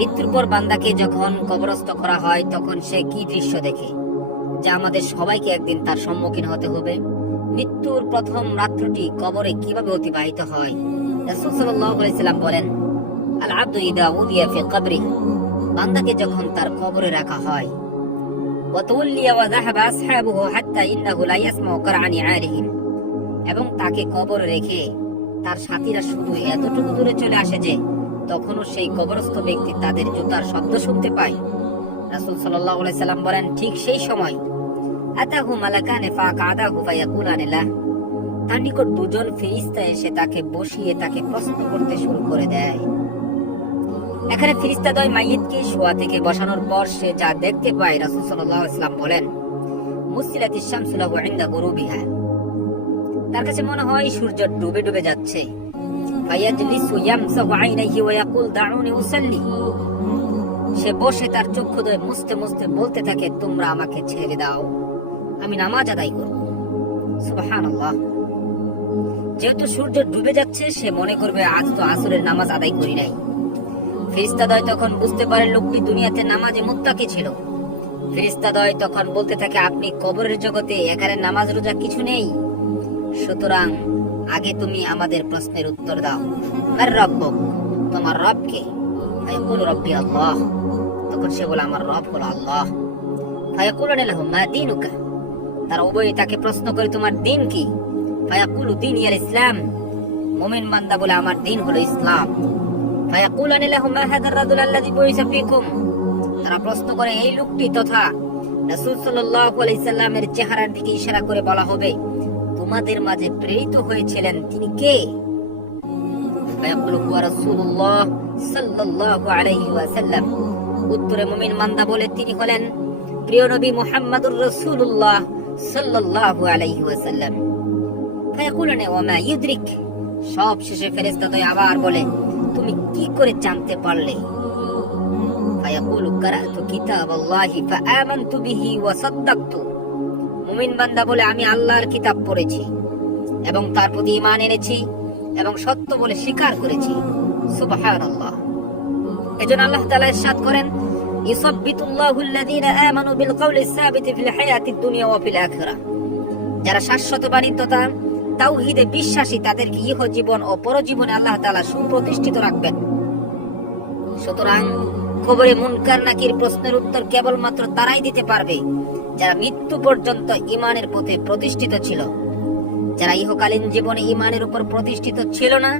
মৃত্যুর পর বান্দাকে যখন কবরস্থ করা হয় তখন সে কি দৃশ্য দেখে, যা আমাদের সবাইকে একদিন তার সম্মুখীন হতে হবে। মৃত্যুর প্রথম রাত্রিটি কবরে কিভাবে অতিবাহিত হয়। রাসূল সাল্লাল্লাহু আলাইহি সাল্লাম বলেন, আল আবদু ইযা উদিয়া ফি কবরি, বান্দাকে যখন তার কবরে রাখা হয়, ওয়া তাওয়াল্লিয়া ওয়া যাহাবা আসহাবুহু হাত্তা ইন্নাহু লা ইয়াসমাউ কারআনি আলিহিম, এবং তাকে কবরে রেখে তার সাথীরা শুধু এতটুকু দূরে চলে আসে যে তখনও সেই কবরস্থ ব্যক্তি তাদের জুতার শব্দ শুনতে পায়। রাসূল সাল্লাল্লাহু আলাইহি সাল্লাম বলেন, ঠিক সেই সময় আতাহু মালাকানে ফাকাদাহু ফায়াকুলানি লাহ, তার নিকট দুজন ফেরেশতা এসে তাকে বসিয়ে তাকে প্রশ্ন করতে শুরু করে দেয়। এখানে ফেরেশতাদ্বয় মাইয়িতকে শোয়া থেকে বসানোর পর সে যা দেখতে পায়, রাসূল সাল্লাল্লাহু আলাইহি সাল্লাম বলেন, মুসিলাতিশ শামসু লাহু ইনদা গুরুবিহা, তার কাছে মনে হয় সূর্য ডুবে ডুবে যাচ্ছে। ফায়াজলিসু ইয়ামসাহু আইনাইহি ওয়া ইয়াকুল দাউনি উসাল্লি, সে বসে তার চক্ষুদ্বয় মুছতে মুছতে বলতে থাকে, তোমরা আমাকে ছেড়ে দাও, আমি নামাজ আদায় করব। সুবহানাল্লাহ। যেহেতু সূর্য ডুবে যাচ্ছে, সে মনে করবে আজ তো আসরের নামাজ আদায় করি নাই। ফেরেশতাদ্বয় তখন বুঝতে পারে লোকটি দুনিয়াতে নামাজে মুত্তাকি ছিল। ফেরেশতাদ্বয় তখন বলতে থাকে, আপনি কবরের জগতে, এখানে নামাজ রোজা কিছু নেই, সুতরাং আগে তুমি আমাদের প্রশ্নের উত্তর দাও। আর রব্বুক, তোমার রব কে? ফায়াকুলু রব্বি আল্লাহ, তখন সে বলে, আমার রব হলো আল্লাহ। ফায়াকুলুনা লাহু মা দীনুকা, তারা উভয়ে তাকে প্রশ্ন করে, তোমার দিন কি? ফায়াকুলু দীনিয়াল ইসলাম, মুমিন বান্দা বলে, আমার দিন হলো ইসলাম। ফায়াকুলানি লাহু মা হাদার রাজুল আল্লাযী বুইসা ফীকুম, তারা প্রশ্ন করে, এই লোকটি তথা রাসূল সাল্লাল্লাহু আলাইহি সাল্লামের চেহারার দিকে ইশারা করে বলা হবে, তোমাদের মাঝে প্রেরিত হয়েছিলেন তিনি কে? ফায়াকুলু হুয়া রাসূলুল্লাহ সাল্লাল্লাহু আলাইহি ওয়াসাল্লাম, উত্তরে মুমিন বান্দা বলে, তিনি হলেন প্রিয় নবী মুহাম্মদুর রাসূলুল্লাহ সাল্লাল্লাহু আলাইহি ওয়াসাল্লাম। ফায়াকুলুনা ওয়া মা ইউদরিক, সব শেষে ফেরেশতাদ্বয় আবার বলে, তুমি কি করে জানতে পারলে? ফায়াকুলু কারাতু কিতাবাল্লাহি ফাআমানতু বিহি ওয়া সাদ্দাকতু, মুমিন বান্দা বলে, আমি আল্লাহর কিতাব পড়েছি এবং তার প্রতি ঈমান এনেছি এবং সত্য বলে স্বীকার করেছি। সুবহানাল্লাহ। এজন্য আল্লাহ তাআলা ইরশাদ করেন, ইসাব্বিতুল্লাহু আল্লাযীনা আমানু বিল কওলি সাবিতি ফিল হায়াতিদ দুনিয়া ওয়া ফিল আখিরাহ, যারা শাশ্বতবাণী তথা তাওহীদে বিশ্বাসী, তাদেরকে ইহজীবন ও পরজীবনে আল্লাহ তাআলা সুপ্রতিষ্ঠিত রাখবেন। সুতরাং কবরে মুনকার নাকির প্রশ্নের উত্তর কেবলমাত্র তারাই দিতে পারবে যারা মৃত্যু পর্যন্ত ঈমানের পথে প্রতিষ্ঠিত ছিল। যারা ইহকালীন জীবনে ঈমানের উপর প্রতিষ্ঠিত ছিল না,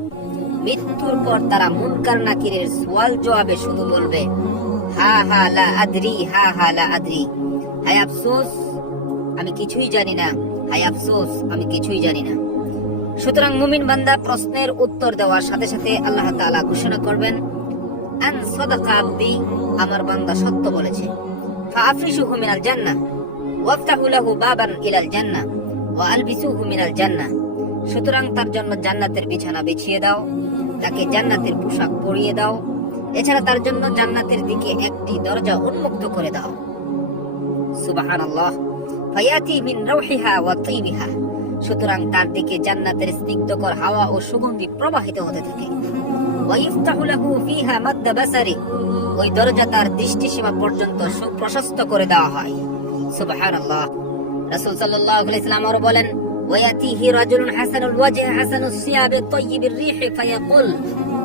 মৃত্যুর পর তারা মুনকার নাকিরের সওয়াল জবাবে শুধু বলবে, হা হা লা আদরি, হা হা লা আদরি, হায় আফসোস আমি কিছুই জানি না, হায় আফসোস আমি কিছুই জানি না। সুতরাং মুমিন বান্দা প্রশ্নের উত্তর দেওয়ার সাথে সাথে আল্লাহ তাআলা ঘোষণা করবেন, আন সাদাকা আবদি, আমার বান্দা সত্য বলেছে। ফাআফরিশুহু মিনাল জান্নাহ ওয়াফতাহু লাহু বাবান ইলাল জান্নাহ ওয়া আলবিসুহু মিনাল জান্নাহ, সুতরাং তার জন্য জান্নাতের বিছানা বিছিয়ে দাও, তাকে জান্নাতের পোশাক পরিয়ে দাও, এছাড়া তার জন্য জান্নাতের দিকে একটি দরজা উন্মুক্ত করে দাও। সুবহানাল্লাহ। ফায়াতি মিন রাউহিহা ওয়া তাইবিহা, সুতরাং তার দিকে জান্নাতের স্নিগ্ধকর হাওয়া ও সুগন্ধি প্রবাহিত হতে থাকে। ওয়া ইফতাহু লাহু ফিহা মাদ্দা বাসারি, ওই দরজা তার দৃষ্টিসীমা পর্যন্ত সুপ্রশস্ত করে দেওয়া হয়। সুবহানাল্লাহ। রাসূল সাল্লাল্লাহু আলাইহি ওয়াসাল্লাম আরো বলেন, ওয়ায়াতিহি রাজুলুন হাসানুল ওয়াজহি হাসানুস সিয়াবি তাইয়িবির রিহি ফায়াকুল,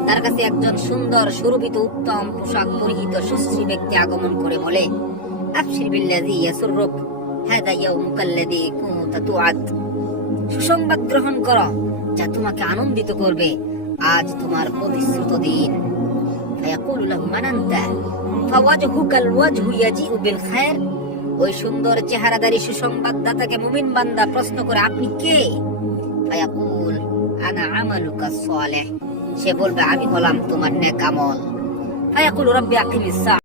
তার কাছে একজন সুন্দর সুরভিত উত্তম পোশাক পরিহিত সুশ্রী ব্যক্তি আগমন করে বলে, আবশির বিল্লাযী ইয়াসুররুক হাদা ইয়াউমুকাল্লাযী কুনতা তুআদ, সুসংবাদ গ্রহণ করো যা তোমাকে আনন্দিত করবে, আজ তোমার প্রতিশ্রুত দিন। ফায়াকুলু লাহু মান আনতা ফাওয়াজহুকাল ওয়াজহু ইয়াজিউ বিল খায়র, ওই সুন্দর চেহারাদারী সুসংবাদদাতাকে মুমিন বান্দা প্রশ্ন করে, আপনি কে? ফায়াকুল আনা আমালুকা সালিহ, সে বলবে, আমি হলাম তোমার নেক আমল। ফায়াকুলু রাব্বি আকিমিস